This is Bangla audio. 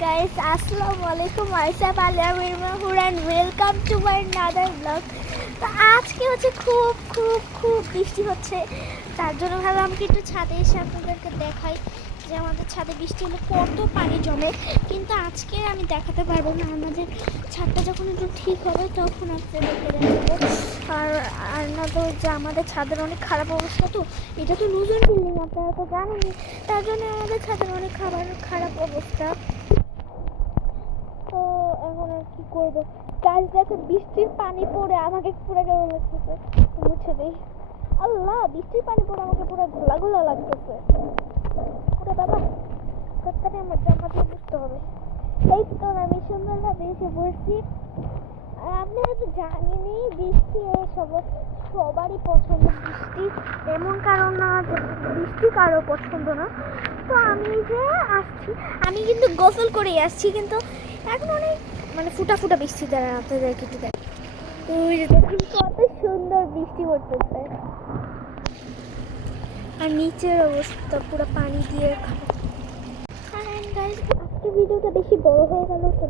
guys, Assalamualaikum. Myself Alia and welcome to my another vlog. তো আজকে হচ্ছে খুব বৃষ্টি হচ্ছে, তার জন্য ভাবলাম আমি একটু ছাদে এসে আপনাদেরকে দেখাই যে আমাদের ছাদে বৃষ্টি হলে কত পানি জমে। কিন্তু আজকে আমি দেখাতে পারবো না, আমাদের ছাদটা যখন একটু ঠিক হবে তখন আপনাদেরকে দেখাবো। আর না তো যে আমাদের ছাদের অনেক খারাপ অবস্থা, তো এটা তো নতুন বিল্ডিং, আপনারা তো জানেনই, তার জন্য আমাদের ছাদের অনেক খারাপ অবস্থা। তো এখন আর কি করবো, গাছ দেখে বৃষ্টির পানি পড়ে আমাকে পুরো কেমন লাগতেছে, মুছে দিই। আল্লাহ, বৃষ্টির পানি পড়ে আমাকে পুরো ঘোলা লাগতেছে পুরো। বাবা তাড়াতাড়ি আমার জামা দিয়ে বুঝতে হবে। এই তো আমি সুন্দরভাবে এসে বসছি। আর আপনারা তো জানেনই বৃষ্টি সবারই পছন্দ বৃষ্টি, এমন কারণ না যে বৃষ্টি কারো পছন্দ না। তো আমি যে আসছি, আমি কিন্তু গোসল করেই আসছি, কিন্তু এখন অনেক ফুটা বৃষ্টি দ্বারা আপনাদের কিছু দেখ। ওই যে দেখুন কত সুন্দর বৃষ্টি পড়তেছে, আর নিচের অবস্থা পুরো পানি দিয়ে। আজকে ভিডিওটা বেশি বড় হয়ে গেল, তো